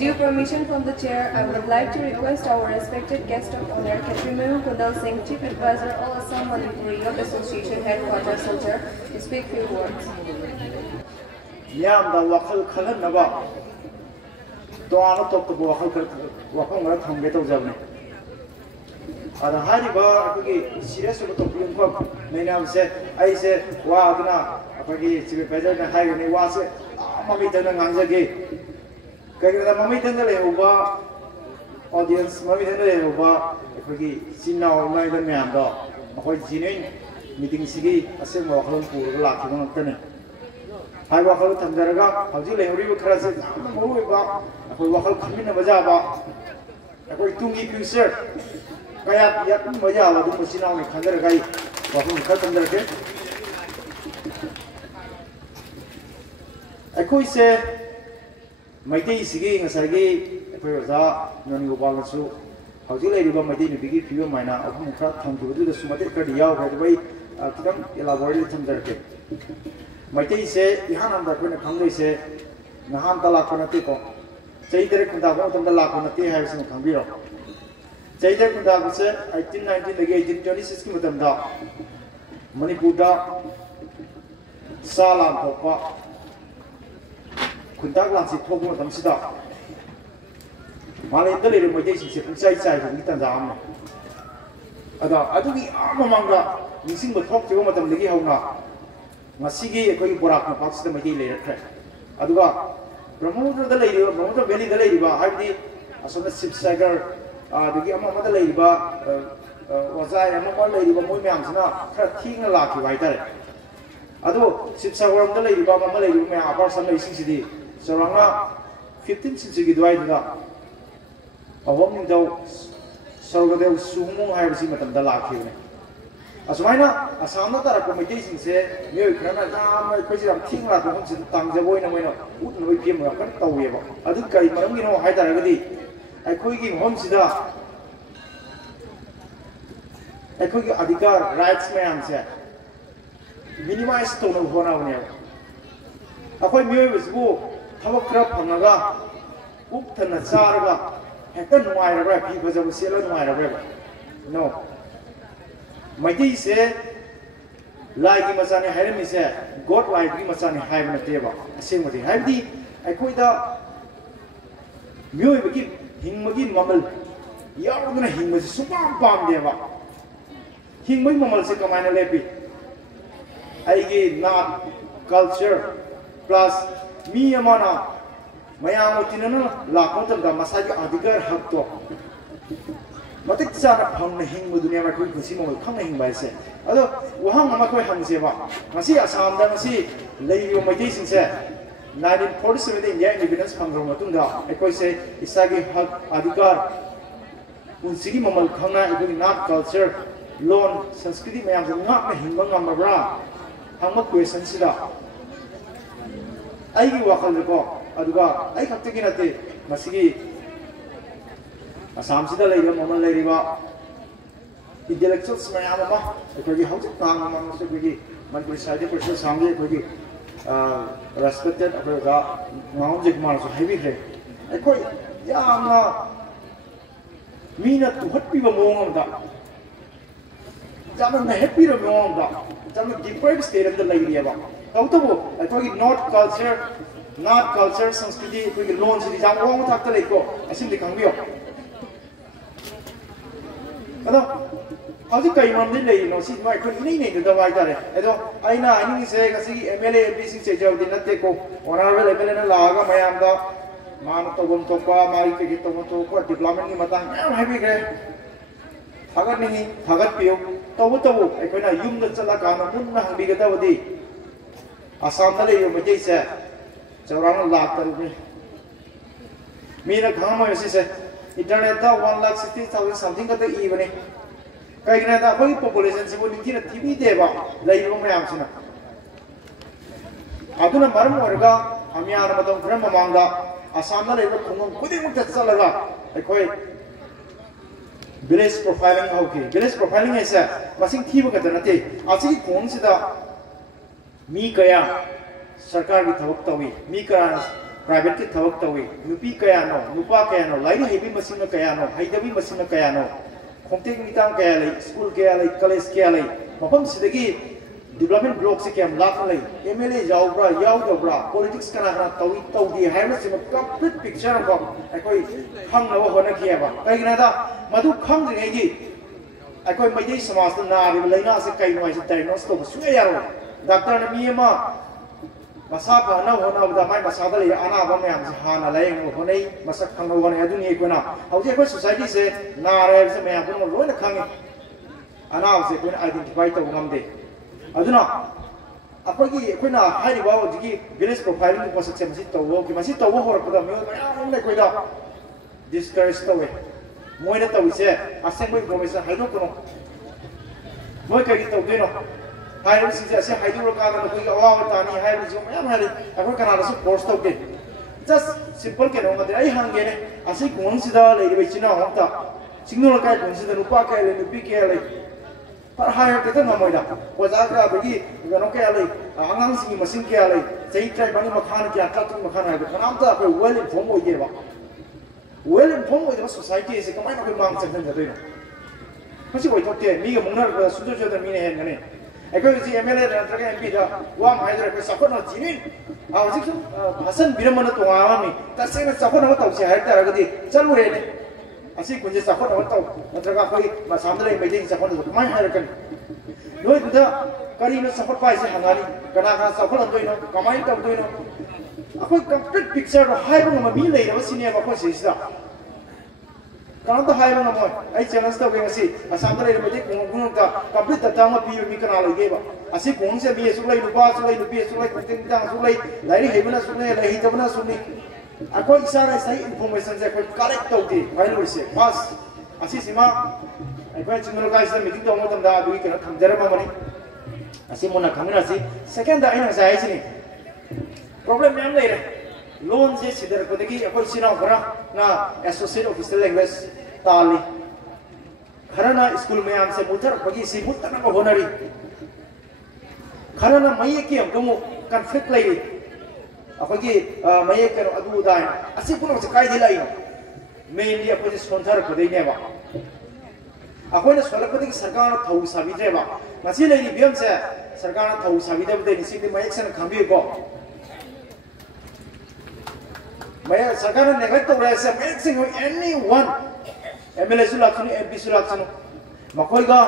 due permission from the chair, I would like to request our respected guest of honor, Kshetrimayum Kundal Singh, Chief Advisor All Assam Manipuri Youth Association Headquarters Center, to speak few words. Yam da wakal khalan naba toana top to wakal ngara thamge to jabne ada hari ba apagi serious to pion ko nainam se ai se wa aduna apagi chief advisor na hai ne wa se mami tana nganja ge kagira mami tana le uba audience mami tana le uba apagi sinna mai da myam do akoi jinin meeting sigi ase wakal pur la ki ngam tane hai wakal thamjaraga hauji lehuri khara se muru ba akoi wakal khamina bajaba akoi tungi future kaya ya pun bajaba du masina ne khandaraga wakal khar thamjarage akoi se maitei sigi ngasagi akoi raja noni gopal su hauji lehriba maitei ni bigi fiyo maina akum khara thamjudu da sumate kadi yaw hai bai kidam elaborate thamjarage Maitei se ihan amda kena khangai se nahan tala kona te ko chaidere kunda ko tamda la kona te hai sin khangbiro chaidere kunda ko se 1819 lagi 1826 ki matam da Manipur da salam thokpa kunda lan si thokpa matam sida mala indale re maitei sin se chai chai ni tan da am ada adugi amamanga nising ba thok chibo matam lagi hauna Masigi koi borak na paksa da mai le rakha aduga Brahmapura da lei riba Brahmapura valley da lei riba haidi asona Sibsagar adugi amma ma da lei riba wazai amma ma lei riba moi myam sina khara thinga la ki bai tare adu Sibsagar da lei riba ma lei riba ma apar sam lei sing sidi saranga 15 century gi duai da awam ning dau sargadev sumu hai bisi matam da la ki ne asmaina asam ta ra committee sing se myo khana jam khoi jam thing la ko sin tang je boi na moi no ut noi piem ga kan taw ye ba adu kai maram gi no hai ta ra ga di ai khoi gi hom sida ai khoi gi adhikar rights me am se minimize to no hona ne a khoi myo bis bu thawak khra phanga uk thana char ga hekta nuai ra ba phi bajam se la nuai ra ba no Maitei se lai ki masani hairami se God lai ki masani haibana teba asing mati haibdi aikoi da myoi baki hingmagi mamal yauduna hingmasi supam pam deba hingmagi mamal se kamaina lepi aigi not culture plus mi amana mayam utinana lakhotam da masagi adhikar hak to Matik sana phang na hing dunia ma koi khushi mo khang na hing bai se ado wahang ma koi hang se ba ngasi asam da ngasi lei yo mai sing se 1947 India independence phang ro matung da ekoi se isagi hak adhikar unsigi mamal khang na ekoi not culture loan sanskriti mayam se ngak na hing ngam ma bra hang ma question sida ai gi wakal ko aduga ai khakte gi nate masigi Assam sida lei mama lei riba intellectuals mayam ma ekoi hauj tang ma se koi Manipuri side person samge koi respected aproga ngau jik mar so heavy re ekoi yamna mina tu hat pi ba mong da jamna happy ro mong da jamna deprived state da lei riba tau to ekoi not culture sanskriti ekoi loan si jam ong thak ta lei ko asim likang bio Ado, how's it going on? They know, see, my couldn't need the white. I know, I think say, MLA, BC, say, did not take on our MLA Laga, Mayanda, Manatoban Topa, Mari, Tomato, diplomatic Matan, heavy gray. Hagat Hagat Pio, Tomato, I couldn't use the Salakana, Muna, bigger Davadi. Assam, you may say, Sarana laughed at me. Mina Kama, she said. Internet 1,60,000 something kat evening. Kaya na ako yung population si Bunin na TV deba layo mo mayam sina. Ato na maram warga AAMYA na matong kram mamanga Assam na layo kung khudingmak tatsalaga ay koy village profiling okay. Village profiling ay sa masing TV ka tanate. Asigi kung sida mi kaya sarkar ki thawak tawi mi kaya private ki thawak tawi nupi kaya no nupa kaya no lain hebi masina kaya no haidabi masina kaya no khongtek mitang kaya lai school kaya lai college kaya lai mafam sidagi development block se kem lak lai MLA yaubra yaudabra politics kana kana tawi tawdi haina sima complete picture ko akoi khang na hona kiaba kai na da madu khang ri gi akoi mai dei samas na ri laina se kai noi se diagnose to su ya ro doctor na mi ma masa ba na hona ba mai masa da le ana ba me am se hana lai ngo honei masak khang no ne adu ni ko na hauji ko society se na re se me am ko lo na khang ana se ko identify to ngam de aduna apagi ko na hari ba ji village profiling ko se masi to wo ki masi to wo hor ko da me ne ko da discourage to we moi na to se aseng moi information hai no ko moi ka gi to de no hai si se hai du ro ka na ko ga wa ta ni hai ji me hai ako kana da su post to ke just simple ke no ma ai hang ge ne asi gon si da le ri china hong ta Chingdong Leikai gon si da nu pa ke le nu pi ke le par hai ke ta ngomoi da ko za ka ba gi ga no ke le angang si machine ke le sei trai bani ma khan ke ta tu ma khan hai ko nam ta ko well inform oi ge ba well inform oi da society se ka mai na ko mang chen da de no kasi oi to ke mi ge mong na su jo da mi ne hen ne ai ko si MLA da tra ke MP da wa mai da ko support no jinin a ji su hasan biram na to wa mi ta se na support no ta se hai ta ga di chalu re ne asi kunje support no ta na tra ka ko ma samdre mai ding support no mai hai kan noi da kari no support pai se hangani kana ka support no no kamai ta do no akoi complete picture ro hai ro ma mi le da sine ba ko se sta kana to hai ro na mo ai channel sta ko ngasi asam le mai ding gung ka complete ta ma pi mi kana le ge ba asi kong se mi su lai nu ba su lai nu pi su lai ko ting dang su lai lai he bana su lai lai ta bana su ni akoi isara sai information se ko correct to di mai lo se pas asi sima ai ko Chingdong Leikai se meeting to mo tam da du ki tham jara ma mani asi mo na khamina si second da ina sai si ni problem yam le re loan je sidar ko degi akoi sina khara na associate official language tali khara na school me am se mutar bagi si mutta na ko honari khara na mai ke am ko conflict lai akoi mai ke ro adu dai asi puno se kai dilai no mainly akoi sponsor ko dei ne ba akoi na solak ko degi sarkar thau sabi de ba masi lai ni biam se sarkar thau sabi de ni si mai action khambi ko mai sarkar ne neglect to ra se maxing anyone MLA sulakni MP sulakni makoi ga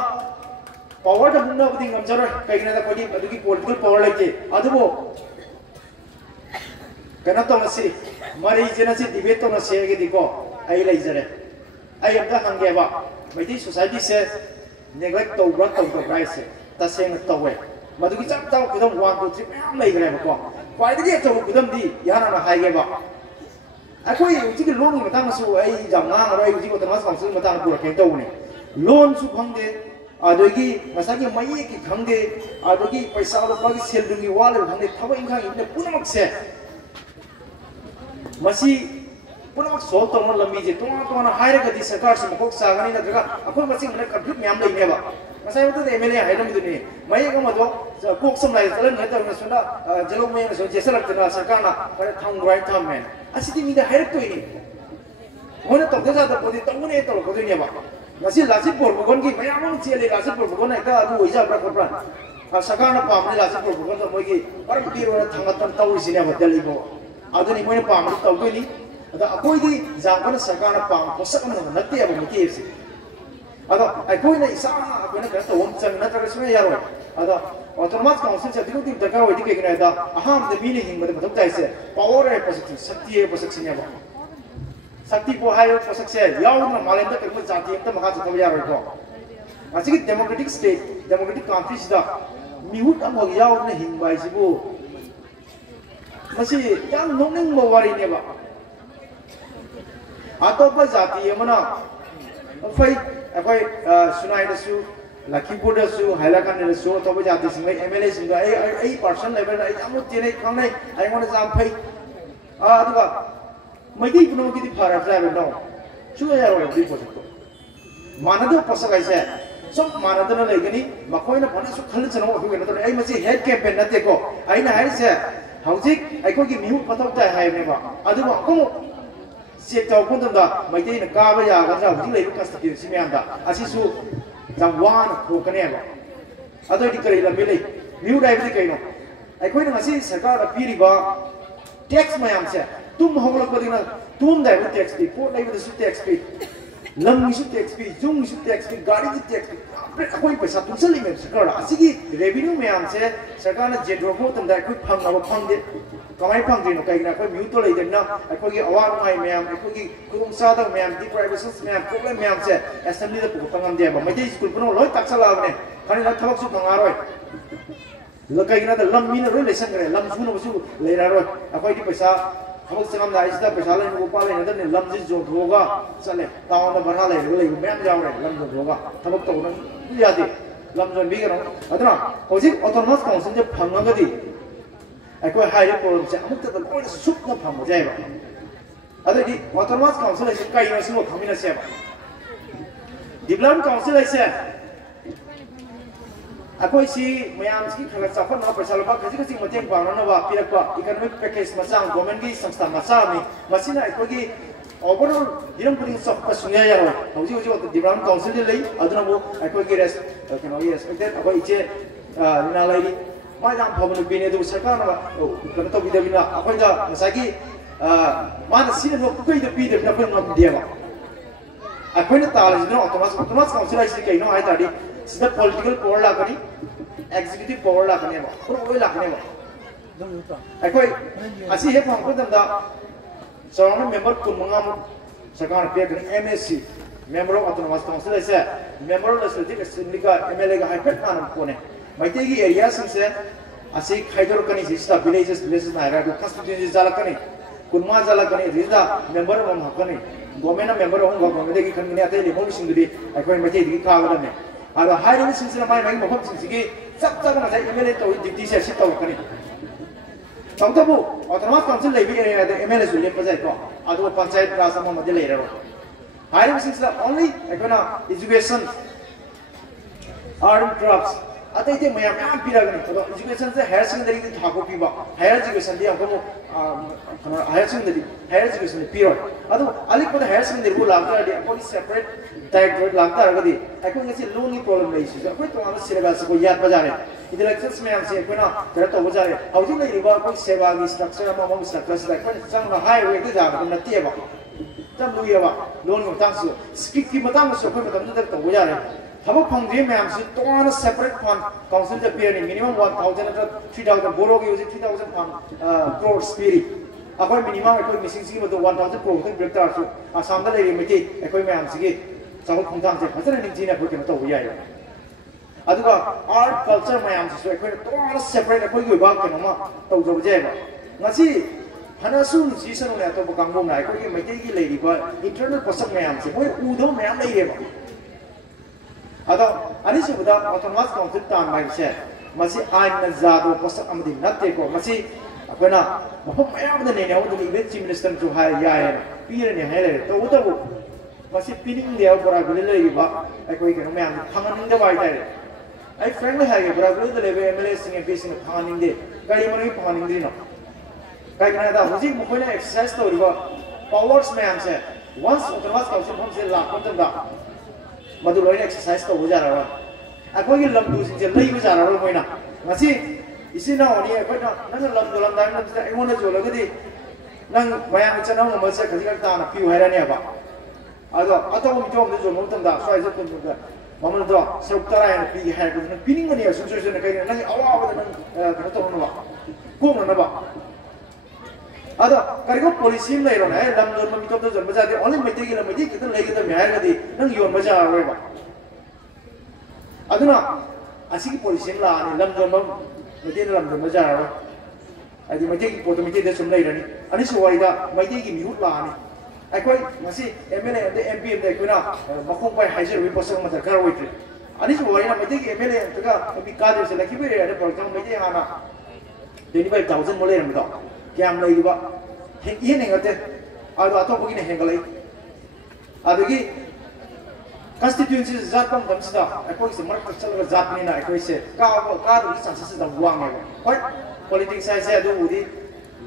power da bunna budi ngamjara kai na da kodi adugi political power like adubo kana to nasi mari jena si debate to nasi ge diko ai lai jare ai am da hange ba mai di society se neglect to bra to price ta seng to we madugi chap taw kudam 1 2 3 mai gre ba ko kwai di to kudam di yana na hai ge ba akoi uji ke loan matang su ai jam na ro ai uji ko tama sang su matang pura ke to ne loan su phangde adogi masagi mai ki khangde adogi paisa ro pagi sel dungi wal khangde thaba inkhang ine punamak se masi punamak so to no lambi je to na haire ga di sarkar se mokok sa gani na daga akoi masi ne complete myam lai ne ba masai uta de MLA haidam du ne mai ga ma do kok sam lai talan ne ta na suna jelo me so jesalak na sarkar na pare thang right tham men asiti mi da hair to ini hona to da da podi to ne to ko ne ba ngasi Lakhipur bugon ki mayamang chele Lakhipur bugon ai ka adu oija bra khopra sakana pam ni Lakhipur bugon to moi ki param tiro na thangatan taw sine ba dali bo adu ni moi pam to ko ni ada akoi di jangkana sakana pam posak na natti ba muti esi ada akoi na isa akoi na ka to won chang na tra sme yaro ada autonomous council se diku tim daka wadi ke gna da aham de mini hing mate batam tai se power ai positive sakti ai positive nya ba sakti po hayo positive se yaw na malen da ka jati ekta maka chata ya ro ko asigi democratic state democratic countries da miut am ho yaw na hing bai sibu masi yang nongning mo wari ne ba atopa jati amana fai akoi sunai da su Lakhipur da su hailakan da su to ba jati sing MLA sing da ai person level ai amu tine khang nai ai ngona jam phai aduga mai di puno ki di phara driver no chu ya ro di po to manado posa ai se so manado na legani makoi na phone su khal chano hu na to ai machi head campaign na te ko ai na hai se hauzik aikogi mihu patok tai hai ne ba adu ma komo chek taw kun tam da mai dei na ka ba ya ga ja hauzik lei constituency me anda asi su jam wan ko kane ba adu di kare la mele mihu dai bi kai no aikoi na ngasi sarkar da piri ba tax mayam se tum hawla ko dina tum dai tax bi po dai bi su tax bi lam ni su tax bi jung ni su tax bi gari ni tax bi akoi paisa tum sali me sarkar da asigi revenue mayam se sarkar na jedro ko tum dai ko phang na ba phang de kamai phang de no kai na ko mu to lai de na akoi gi awar mai mayam akoi gi kurum sa da mayam deprivations mayam problem mayam se assembly da ko pangam de ba mai de school ko loi tak sala ne khani la thawak su pangaroi Lakai na the lam mina roi lesan kare lam sunu basu lera roi apai di paisa hamuk sangam da isda paisa lain ko pale na den lam ji jo thoga chale taw na barha lai lei mem jaw re lam jo thoga thabak to na ya di lam jon bi garo adra hojik autonomous council je phanga ga di akoi high problem se amuk ta loi sup na phang mo jai ba adra di autonomous council ai kai na su khamina se ba development council ai se akoi si mayam si khara chapon na pasal ba kaji kaji mateng pa na wa pirak pa economic package masang government gi samstha masa mi masina akoi gi overall diram puding sok pa sunya ya ro hauji hauji development council de lei aduna bo akoi gi res kano yes expected akoi iche na lai ma jam phobon bine du sarkar na kana to bida bina akoi da masagi ma na sin no koi de bi de na pon no dia ba akoi na tal no autonomous council ai si kai no ai ta di the political power lagani executive power lagani ba ko oi lagani ba akoi asi he phang ko da sarana member kun mangam sarkar pe gani MSC member of autonomous council se member of legislative assembly ka MLA ga haikhre na ko ne maite gi area sing se asi khaidor kani sista villages na ra ko constituency jala kani kunma jala kani rida member of hakani government member of government gi khan ne ate le mo sing di akoi maite gi ka ga ne ada hari ini sini mai mai mohon sini sab sab na saya MLA to di saya sih tahu kani tahu tahu autonomous council lebih ini ada MLA sulit pasal itu ada panchayat rasa mau maju lagi raro hari ini sini only ekona education art and crafts atau itu mayam mayam pira kani kalau education se higher secondary itu thago piba higher education dia kamu higher education pira atau alik pada higher secondary bu langkah dia aku separate direct langkah lagi aku ngasih loan ni problem lagi sih aku itu orang syllabus ko yad bajare itu lectures mayam se aku na cara tahu bajare hauji lagi riba aku sewa ni structure mau structure se aku sang na highway itu jaga tu nanti apa jam lu ya ba loan ko tangsu skip ki matang so aku matang tu tahu bajare Habuk pangdri mayam si toana separate fund council the peer minimum 1,000 to 3,000 borrow using 3,000 fund crores spirit. Akoi minimum akoi missing si matu 1,000 crores tu break tarsu. Asam dah lagi mati akoi mayam si sahut pangtang se pasal ni jina akoi kena tahu ya. Aduga art culture mayam si akoi toana separate akoi gua bang kena ma tahu jauh je ba. Ngasi hanasun si sanu le atau bekanggung na akoi mati gi lagi ba internal person mayam si moi udo mayam lagi ba. Atau ani sudah autonomous council tan mai se masih ain na zado pasak amadi natte ko masih apa na mahum ayam na ne ne udah event chief minister tu hai ya ya pir ne hai le to udah masih pining dia bora gule le ba ai koi ke no me ang phangan de bai dai ai friend le hai bora gule de le MLA sing MP sing phangan de kai mari phangan de no kai kana da hoji mo koi na exercise to riba powers me am se once autonomous council hom se la kon da madu loi exercise to bujara ra akoi gi lamdu sing je lei bujara ro moina ngasi isina oni akoi na nang lamdu lam dang lam ai mona jo lagadi nang mayang chana mo se khali ka ta na piu hai ra ne ba ado ato mo jom de jo mo tam da sai je kun da mamul do sok tara ya pi hai ko na pining ni asu so ne kai nang awa ba nang ka to no ba ko na ba ada karigo polisi mai ro na lam do mo to jo ba ja de only mai te gi lam mai ki to lai gi to mai ga di nang yon ba ja ro ba aduna asigi polisi la ni lam do mo mai te lam do ba ja ro adi mai te ki poto mai te de sum lai ra ni ani so wai da mai te ki mi hut la ni ai koi ngasi MLA de MP de kuna makong pai haiser wi posong ma kar wai tri ani so wai na mai te ki MLA ka bi ka de se Lakhipur de por jang mai te ana 25,000 mo le ra mi do Kiam lagi ba, ini ni kata, ada atau begini henggal lagi, ada lagi constituency zat pun kami sudah, aku isi mereka cakap zat ni na, aku isi kau tu isi sangat sedang buang ni, kau politics sai adu udi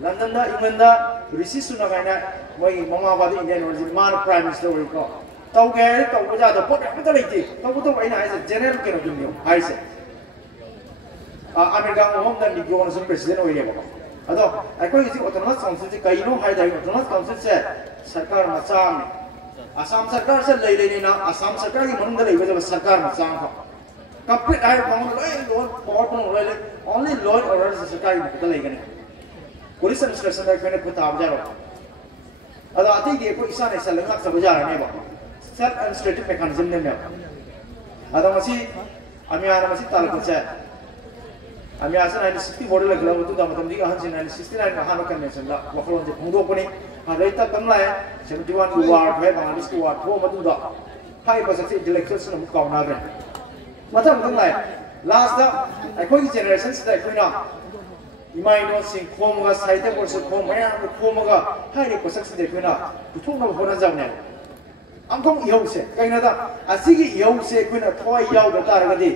London da England da Rishi Sunak aina moi mama ba Indian origin man prime minister ko tau ge tau ko ja da pot ta leiti tau ko aina ai general ke no dunyo ai se America home da Nigon sun president oi ba ado ai ko isi autonomous council ji kai no hai da autonomous council se sarkar ma chang Assam sarkar se lei lei na Assam sarkar ki manung da lei ba sarkar ma chang ko complete ai bang loi pot no lei only law and order se sarkar ki da lei ga ni police administration da kene put ab jaro ada ati de ko isa ne sal ngak sa bajar ne ba self administrative mechanism ne ada masi AAMYA na masi tal ko cha AAMYA sa 1960 model la glo tu da matam di han sin 1969 ha no convention la wa kholon de phungdo ko ni ha dai ta kam la 71 war he bangladesh ko war tho ma tu da hai ba sa intellectuals na mu kaw na ga matam kam la last da ai ko generations da ko na Imaino sing komoga saite borso komaya komoga haire posakse de kuna puthona hona jamne amkong yause kaina da asigi yause kuna thoi yaw da taragadi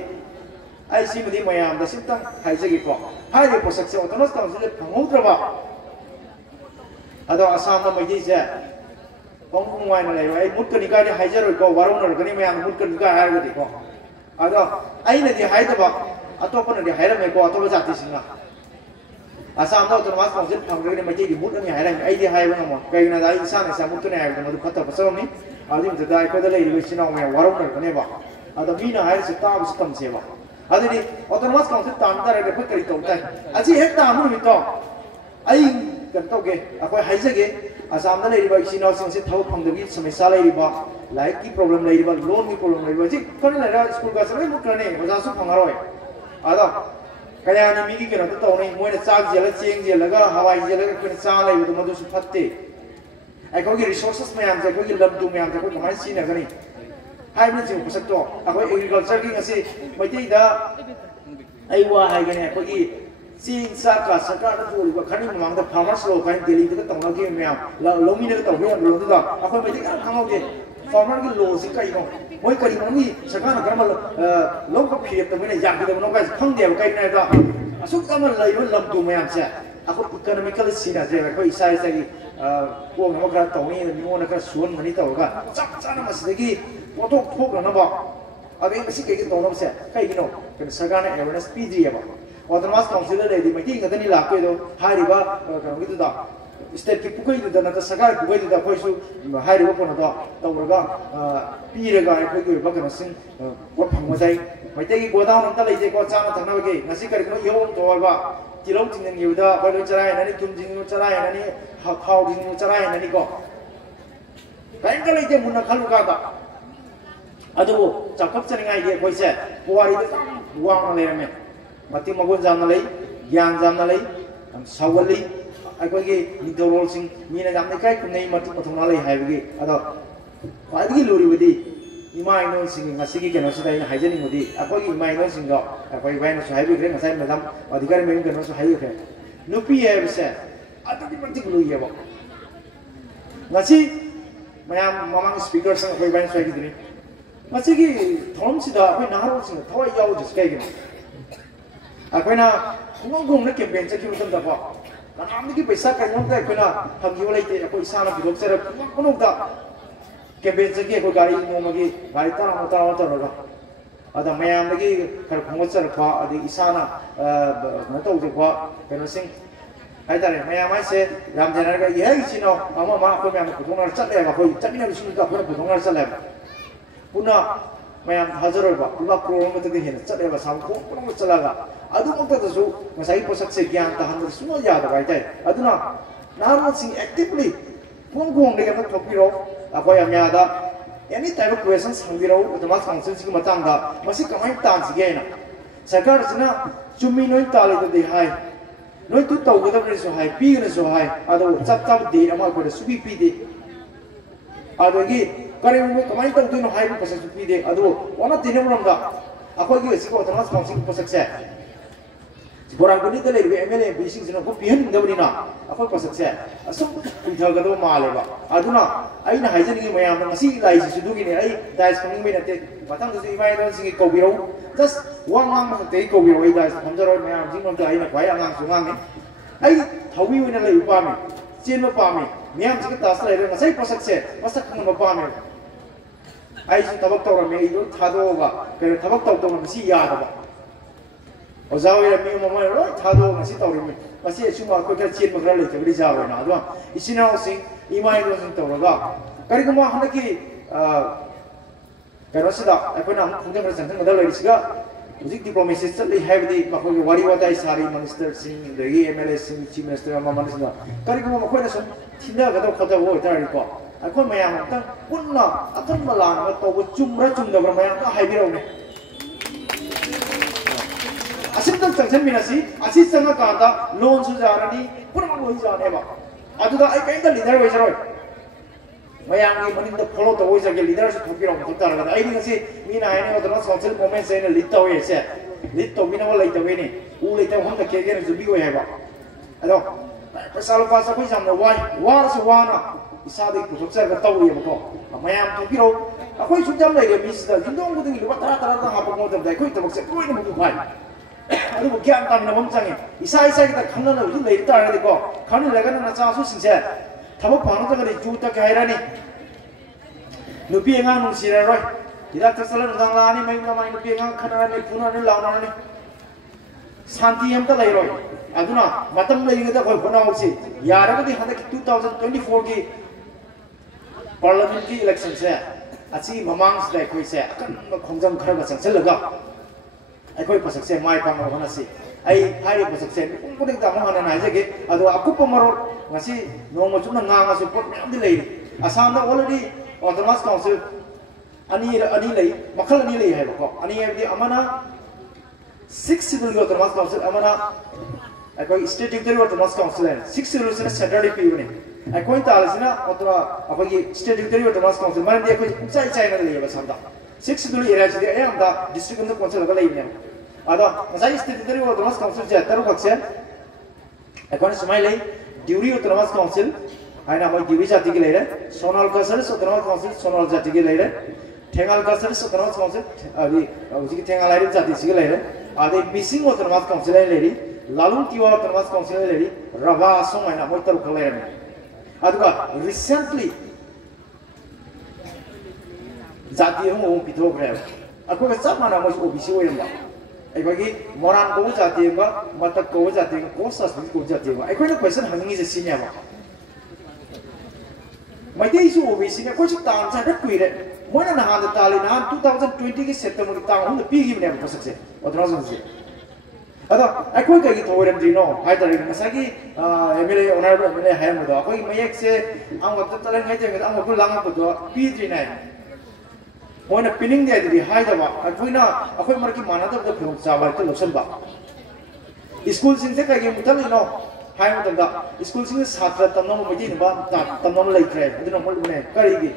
ai simdi mayam da sintang haijegi ko haire posakse autonomous council le phangodraba ado asam na maji je kong ngwai na lei ai mutkani ka ni haijaroi ko warona gani mayam mutkani ka haragadi ko ado ai na di haidaba atopana di hairame ko atoba jati singa Assam autonomous council phangre mai di mut ani haira ai di hai bang mo kai na dai isa ne sa mut ne ai da madu phatta pasam ni adi mut dai ko da lei ri sinau me warom ne ne ba ada mi na hai se ta bus tam se ba adi ni autonomous council tan da re phakari to tai aji hek ta mu mi to ai kan to ge akoi hai je ge Assam da lei ri ba sinau sing se thau phang da gi samesya lei ri ba like ki problem lei ri ba loan ki problem lei ba ji kan le ra school ka sa mut ne oja su phangaroi ada kaya ni migi kena tu tahu ni muai na cak jela ceng jela ga hawai jela ga kena cang lagi tu madu supatte. Ai kau ki resources mayam je, kau ki lamdu mayam je, kau kemana sih nak ni? Hai mana sih pusat tu? Aku agriculture ki ngasih macam ida. Ai wahai gini, kau ki sing sarkar tu juga kani memang tu farmers lo kani Delhi tu tahu lagi mayam, lomi ni tahu yang belum tu dah. Aku macam kan kamu ke farmer ki lo sih kai kau. Moi kari mangi sakana karma lom ko phirep to mena yak de no ka khang de kai na da asuk kama lai no lam tu mayam cha aku economical sina je ko isai sa gi ko ngam ka to ni ni ona ka suon mani to ka chak chana mas de gi potok thok na ba abi masi ke to no se kai gi no kan sakana awareness pd ya ba autonomous council le di mati ngadani la ko do hari ba ka gi da state ki pukai du dana ta sagar pukai du da khoi su hai ro ko na da tawraga pi re ga khoi ko ba ka sin wa phang ma dai mai te gi go da on ta lai je ko cha na thana ge ngasi kar ko yo to ba tilong jing ngi da ba lo charai na ni tum jing no charai na ni ha khau jing no charai na ni ko kain ka lai je mun na khalu ka da adu chakap chani ngai ge khoi se puari da wang na le me mati magun jam na lai gyang jam na lai sawali अकोगे निदोरोल Singh Meena जामने काय कुनै मटु पथोना लै हाइबगे अदो वादगी लोरिबदी इमाइनो सिंह ngasiगी केनो सदाइन हाइजनिंगदी अकोगी इमाइनो Singh अकोगी बाइनो हाइबगे ngасai madam अधिकारी ma'am केनो हाइबगे नुपी हेबसे अदुगी मटिक लुयेबो ngasi mayam mamang speaker sang अकोगी बाइनो हाइबगे ngasiगी थोमसिदा अकोई नारो सिंह थोय याव जसकैगे अकोइना ngong na campaign chaki utam da ba Kanam ni पैसा कहीं हम कोई ना हम ये वाले ते कोई साना बिलोक से कोनो दा कैंपेन से के कोई गाड़ी मोम की गाड़ी तारा होता होगा अदा मैं हम लगी खर खंगोच से रखा अदी इसाना न तो जो खा पेनो सिंह हाय तारे मैं हम ऐसे राम जनर का ये ही चिनो हम मां को मैं हम पुथोंगर चले बा कोई चमिना बिसु का कोई पुथोंगर चले पुना मैं हम हजारों बा पुला करोड़ में तो के हेन चले बा साम को कोनो चलागा adu mokta su masai posak se gyan ta han su ya da bai tai aduna narwal sing actively punggung de ka thopiro akoi AAMYA da any type of questions hangiro autonomous council si matang da masi kamai tan si ge na sarkar sina chumi noi tale de hai noi tu tau ga da so hai pi ne so hai adu chap chap de ama ko de subi pi de adu gi kare mo kamai tau tu no hai ko posak pi de adu ona tinam ram da akoi gi si ko autonomous council posak se Borang kuni tu lagi MLA bising sini aku pihan dah beri na, aku pasak saya, asal kuital kado malu ba, aduna, ayi na haijan ni mayam nasi lai si sudu gini, ayi dais kami ni nanti, batang tu si imai tu singi kau birau, just one man they go be away guys from the road man jing to ai na kwai angang su ngang ni ai thawi wina lei pa mi chen ma pa mi miam ji ta sa le nga sai pasak se pasak khang ma pa mi ai su tabak to ra me i do thado ga ke tabak to ma si ya da ba ozawi ra mi ma ma ro thado nga si to ri mi ma si su ma ko ka chen ma gra le ke ri ja wa na do isina sing imai do sing to ra ga kari ko ma hana ki Karosida, I put on something other ladies got music diplomacy certainly have the Makogi Wariwata Sari Minister sing the AAMYA sing Chief Minister Mamanisa. Karikuma Quenison, Tina Kata War Tarico. I call my Yamata, Puna, Atom Malan, with Jumra Jum the Ramaya, Hybiro. Assistant Sanseminasi, Assistant Kanda, loans to Zarani, put on his on ever. I do that I can't leader was right. Mayang money the follow the voice of the leadership of Putara. I didn't see Mina I know the council moments in a little way said. Little Mina like the winning. Who later won the cake is a big way ever. I don't. Salvas of on the white was one. He saw the observe a tower of God. Mayam to Piro. A quite to them like a mister. You don't think what happened more than they quit the box. Going to buy. I don't get them in a one time. He said that Canada will later go. Canada Legan and South said. Tabo pangthok ni juta kairani nupi engang nung sira roi tidak tersalah nang lani main main nupi engang khara ni puna ni launa ni santi am ta lai roi aduna matam lai ngada koi phona hosi yara ga di handa 2024 ki parliamentary election se achi mamang se koi se kan khongjam khara ba changsel ga ai koi pasak se mai pang ro hana si ai hai pasak se ko ding ta ma hana na je ge adu akup maro ngasi no mo chuna nga nga support me lei asam da already autonomous council ani lei makal ani lei hai ko ani di amana 6 civil autonomous council amana akoi state executive autonomous council 6 civil se saturday pi bune akoi ta alsina otra akoi state executive autonomous council man de akoi chai chai na lei ba samda 6 civil area de ayam da district council ga lei ne ada ngai state executive autonomous council je taru bakse akoi smai lei Duri Autonomous Council, I know my Duri Jati later, Sonal Casas Autonomous Council, Sonal Jati later, Tengal Casas Autonomous Council, Tengal Jati later, are they missing Autonomous Council lady, Lalu Tua Autonomous Council lady, Rava Song and Amotal Kalam. Aduga, recently Jati Home Pitogram. I could have someone I was obese. Eikhoigi moran ko jati ba matak ko jati ko sas ko jati ba eikhoina question hanging is a senior ba mai dei su obi senior ko chu tan cha dat kuire moina na han tali na 2020 ki september ta hun pi gi ne ba sakse odrazon se ada eikhoig ka gi thoram dino hai tari masagi MLA honorable MLA hai mo da koi mayek se ang wa ta talan hai je ga ang ko lang ko do pi tri nai Moina pinning the idea high the walk. I point out a quick market man of the film Sava to Luxembourg. School since the Kayam, no, high than that. School since Hatra Tanom Medina, Tanom Leikai, I don't know what name, Karigi.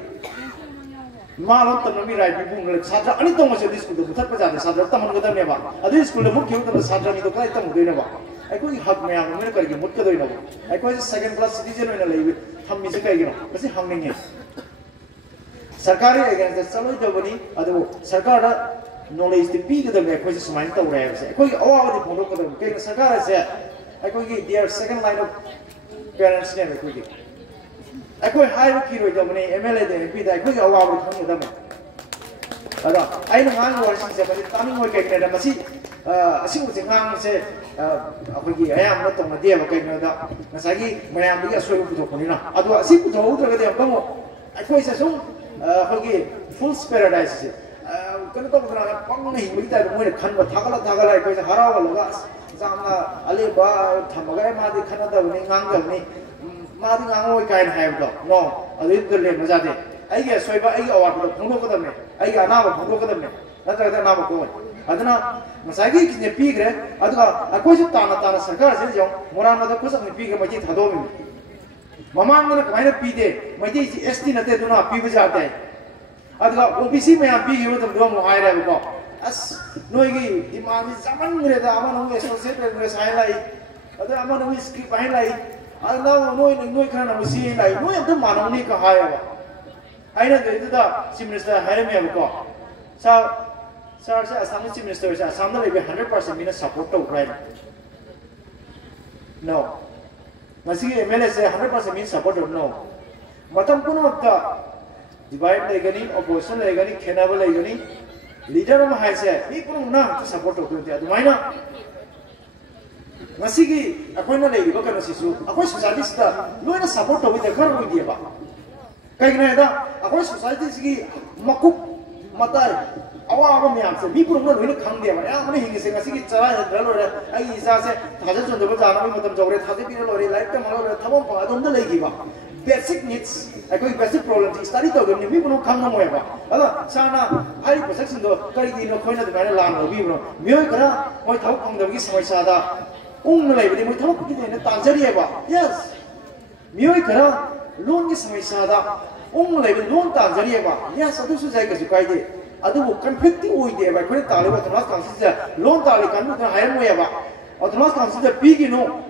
Malon Tanomi right, Satra, and it was a school to Tapazan, Satra Taman with the Neva. A this school of Muki and the Satra to Kai Tamu. I couldn't hug me out of America, Mutka. I was a second class citizen in a lay with Hamizaka, was it hanging it? Sarkari against the Salon Governor, other Sarkara knowledge the big of the request mind of Rams. I could all the Pondoko, getting Sarkara said, I could get their second line of parents never quickly. I could hire Kiro Domini, MLA, and I could allow the Tongue of I don't know what she said, but it's coming with a machine. She was in Hang said, I am not on the deal of Canada. Masagi, my am the Aswell to Ponina. I do a simple to over there. I could say, Fool's Paradise. Can talk about Pangni with that when Tagala goes a Harawa, Zama, Aliba, Tamagama, the Canada, Nangami, Martin Ango kind have got. No, a little Mazati. I guess I got a Pungo them. I got now a Pungo them. That's the number going. I don't know. Masagi is the pigre. I got a question Tana Sakar, Morana, the person of the pigre, my teeth had over me. Mamma kind of pide, my days estimated to not people out there. I got OBC may have been you to go high level. As no demand is someone with the associated with highlight, other amount of script highlight. I now know no kind of machine like no of the man only higher. I know the Minister Haina go. So Sir, Assam Chief Minister, Assam will be 100% mean support to right? No. Nasi MLA say 100% mean support or no. Matam Punamaka divide legani, opposition legani, Kenava legani, leader of high say, people not to support to the other. Why not? Nasi, a point of lady, look at Sisu, a question society, no support with the current idea. Kainada, a question society, Makuk, Matai. Our Yams, people don't really come there. I'm saying, I see it's I say, Hazard the Bazana, with the Jore, Hazard, like the Mala, Tampa, I don't know. Basic needs, I call basic problems. Study to them, people don't come nowhere. Other Sana, high possession, the Caribbean, point of the Land of Vibro, Mioka, my talk on the Wismada, only with him, talk in the Tanzania. Yes, Mioka, Loan is Misada, only with Loan Tanzania. Yes, I do so like as you cried it. Adu conflicting with the Autonomous Council, Loan Tali can do the AAMYA. Autonomous Council, big no,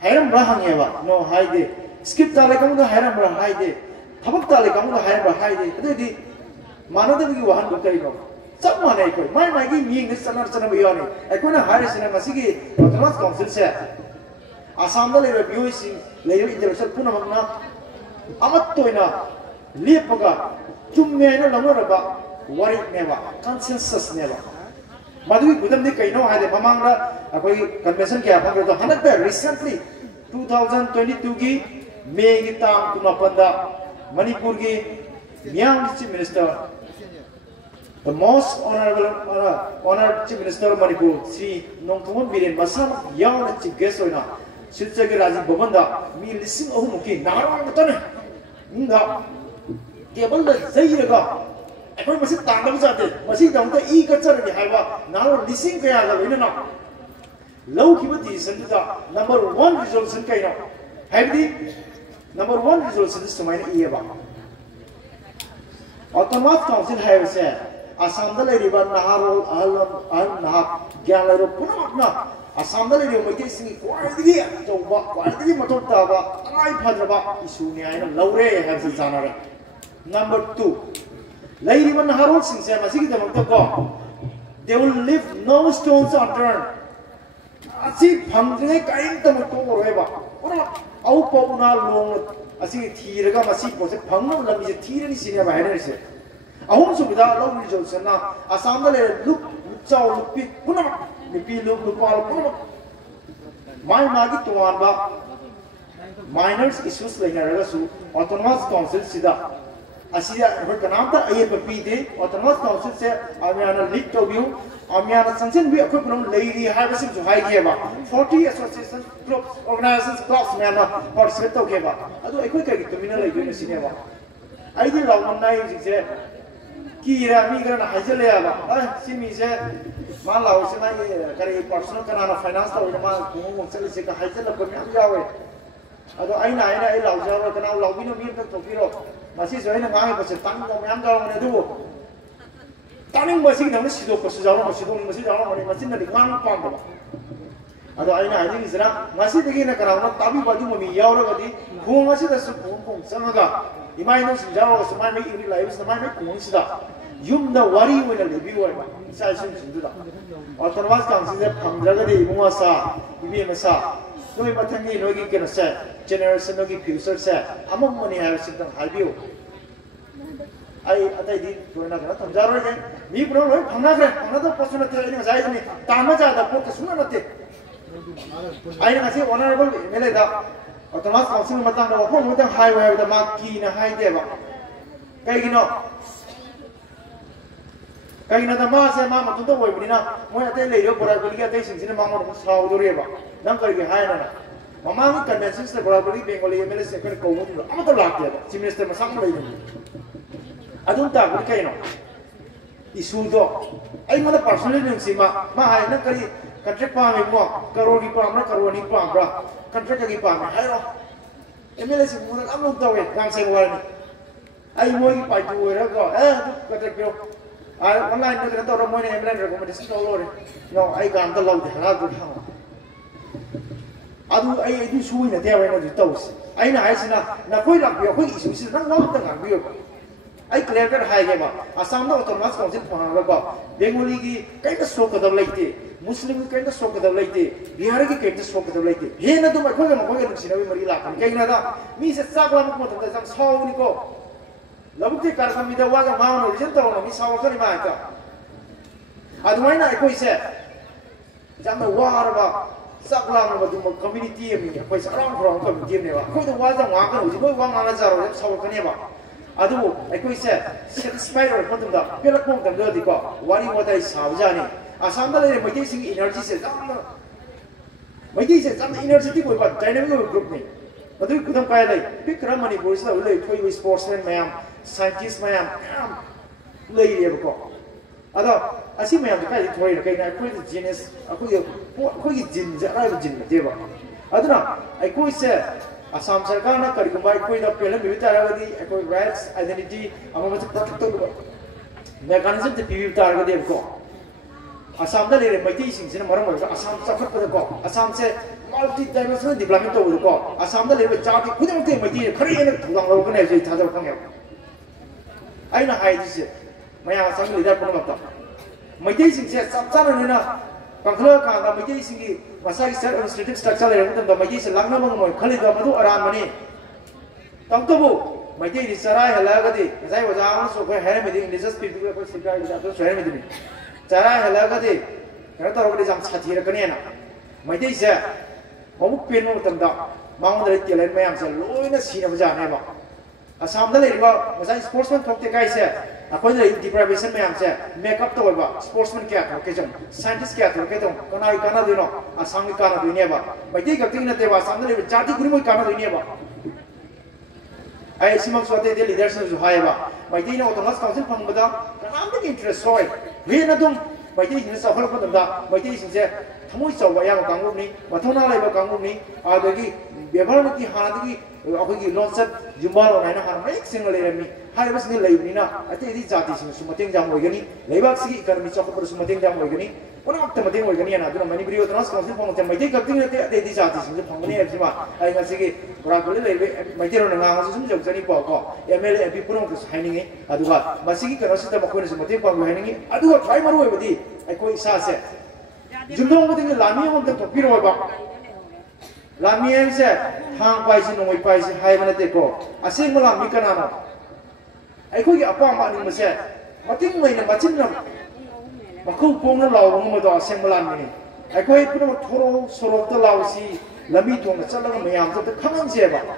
Haram Brahanyeva, no hide. Skip Talikam the Haram Brahide, Tabak Talikam the Haram Brahide, the Manada you want to take. Someone I could, my give me this another son of Yoni. I couldn't hire in a Masigi, Autonomous Council said. Assam review is later international Punamana, Amatoina, Lepaga, Tumena Lamoraba. Worry never, consensus never. Madhu Budam the Kaino had a Mamanga, a convention cap under the 100 recently, 2022 gi, May Tam Kumapanda, Manipur gi, Myang Chief Minister, the most honored Chief Minister of Manipur, Sri Nongkumon Birin, Masam, Yang Chief Guestoina, Silsagi Raji Bobanda, me listen Omuki, Naran, Nga, Table the Zairaga. I must sit down about it. Must sit down the eager Hiva. Now listening to the winner. Lakhipur is number one results in Kaino. Have the number one results in this to my Eva. Autonomous Council have said, Assam the lady, but Naharo, Al Nah, Galero, Punamna, Assam the lady of my tasting quality, to walk quality Matotava, I Padraba, Isunia, and Laure has the Zanara. Number two. Lady Van Harold Singh, they will leave no stones unturned. I see Pangthokhiba kind of whatever. Out Pona long, I see Tiraga, I see Pangam, let me see Tiran Senior by Henry. I also without love results and now Assam look, Chow, Nupi Laan my Magi to Anba minors issues like Narasu, Autonomous Council Sida. Asia Kanata, AAMYA, Autonomous Council said, AAMYA leaked of you, AAMYA Sanction, we equipment lady harvesting to haikhre. 40 associations, groups, organizations, clubs, participate to Keba. I do a quick terminal like in cinema. I did love one night, he said, Kira, Migrant, Hazelea, Simi said, Mala was a personal canal finance or the man who sells a Hazel of Yahweh. I love Java, can now love me to Tokyo. Masih soalnya nggak bisa tanggung yang kalau mana tu, tanggung masih nggak mesti tu masih jalan masih nanti ngang pang tu. Atau aina ini misalnya masih lagi nak kerana tapi baju mami ya orang tadi, buang masih dah buang sangat. Imai itu sejauh semai mai ini lain semai mai buang sudah. Yum dah wari mana lebih wari, saya sendiri sudah. Autonomous Council saya pangjaga di muasa, ini masa. Noi mathangi noi ki kena se generation noi ki future se amam mani ha sidang halbiu ai atai di toina kana tamjaro ne mi pro loi phangna to pasuna the ni jai ni tama ja da ko suna na te ai na se honorable mele da Autonomous Council matang da ko mo da highway da ma ki na hai de ba kai gi no kai na da ma se ma ma to woi ni na mo atai le ro bora ko li atai sing sin ma mo saw do re ba nang kai gi haina na mama convention se bora ko li bengali mele se kan ko mo am to lak ya chief minister ma sang le ni adun ta ko kai no isu do ai mana personally ning sima ma hai na kai contract pa me mo karoni pa ma karoni pa bra contract gi pa ma hai ro mele se mo na am lo do we gang se wa ni ai mo gi pa ju ra ko contract yo online nó tao rồi mới này em lên rồi mình sẽ rồi no ai gan tao lâu thì hả tôi thằng ai đi suy này theo ai nó thì tao ai này xin là khối đặc biệt khối ý sự nó tao ngàn biểu I clear cut high game. Assam Autonomous Council Bengali kind of stroke of the lady, Muslim kind of stroke of the lady, Bihari kind of stroke of the lady. Here, not to my program, Marilla, and Canada, Miss Saklam, some Saunico. Labuti Karami, the Waga Mount, Gentle, Miss Hawkanimaka. Adwana, I said, Jama Waraba, Saklam, community, was around from community. Who the was a market, who was one Lazaro, Sawakaneva. Adu, I said, satisfied or put them up. Pilakon and Lodico, what I saw, Johnny. Assembly, my teaching energy says, my teachers, I'm energetic with what dynamic group me. But we couldn't buy like pick Manipuri Autonomous sportsmen, ma'am, scientists, ma'am, lady ever call. Although I see me have the kind of toy, okay, I put the genius, I put the gin, I gin, Deva. I don't know, I could say. Assam Sarkana, Karikumbai, Queen of Pilam, Vitaragadi, Echo rights, identity, among the protector mechanism to be targeted. Assam the lady, my teachings in a Mormon, Assam suffered for the call. Assam said, multi-dimensional deployment over the call. Assam the lady, Charlie, couldn't take my dear, Korean to long organize it. I know how this is. My Assam leader from the my teaching said, Sapsan enough. Pangthokhiba, my teaching, Masai said administrative structure, and the Majis Langamon, Kalidamadu around money. Tonkabu, my dear is Sarai Halagadi, as I was also for Haramidi, this is people who was Haramidi. Sarai Halagadi, Ratarism Satira Canana. My dear said, Mopin Motanda, Mount Ritil and Mams, and Loina Sin of Janeva. Assam the lady, Masai sportsman talked the guy said. According to deprivation, make up to sportsman cat, occasion, scientist cat, occasion, Canadino, a Sami Canadu never. By take a thing that there was something with Charty Grimu Canadu never. I see much what they did, leaders of Haiva. My Dino Autonomous Council from Bada, I'm the interest, sorry. We are not doing my teaching is a whole of them. My teaching said, Tamusa, Wayama Kanguni, Matona Leva Kanguni, Adagi, Bevaraki Hanagi, Lonset, Jumaro, and I make single enemy. I was in Labina. I think these artists in Sumating Jamogani, Labaki, Economy Soccer Sumating Jamogani, one of the Mating Wagani and I don't know Manipuri Autonomous Council from them. I take a thing that these artists in the Pangani of Jima. I can say, Rakuli, my dear and Amazon of Zani Poko, ML and people was hanging it. Adua, Masiki Karosita Makunis Mating hanging it. I do a try my way with it. I call it Sasa. You know what the Lami on the Topiro about? Lami said, Hang Paisin, no Paisin, high when they go. A single Mikanano. I could get a palm on him, said, Matin Lane, Matinum. Maku Pong Law, Momodo, Semblani. I quite put a Toro, Soro, the Lausi, Lamito, the Salam Mayam, the common Zeba.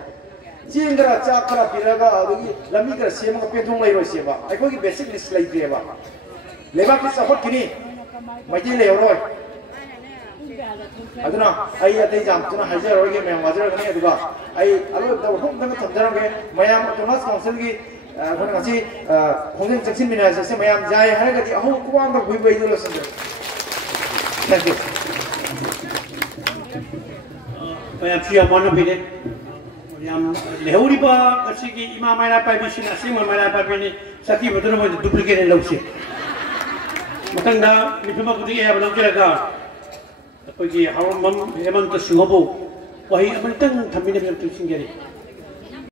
Jingra, Chakra, Piraga, Lamiga, Sema, Petung Lero Seba. I could get basically slave Deva. Levak is a hot kidney. My dear Leroy. I don't know. I think I'm going to have a rogue man. I looked over home to the Mayam Autonomous Council. When I see Hong Kong Minutes, I say, Mayam Jai, I got the whole one of we wait to listen to. Thank you. I am sure one of it. Lehuriba, the Siki, Imamana Pabishin, Asima Mara Pabini, Saki, but don't want to duplicate and look shit. Matanga, if you want to have a look at a How Mum, Eman to Singapore, why I'm a tongue, Tamina to Singari.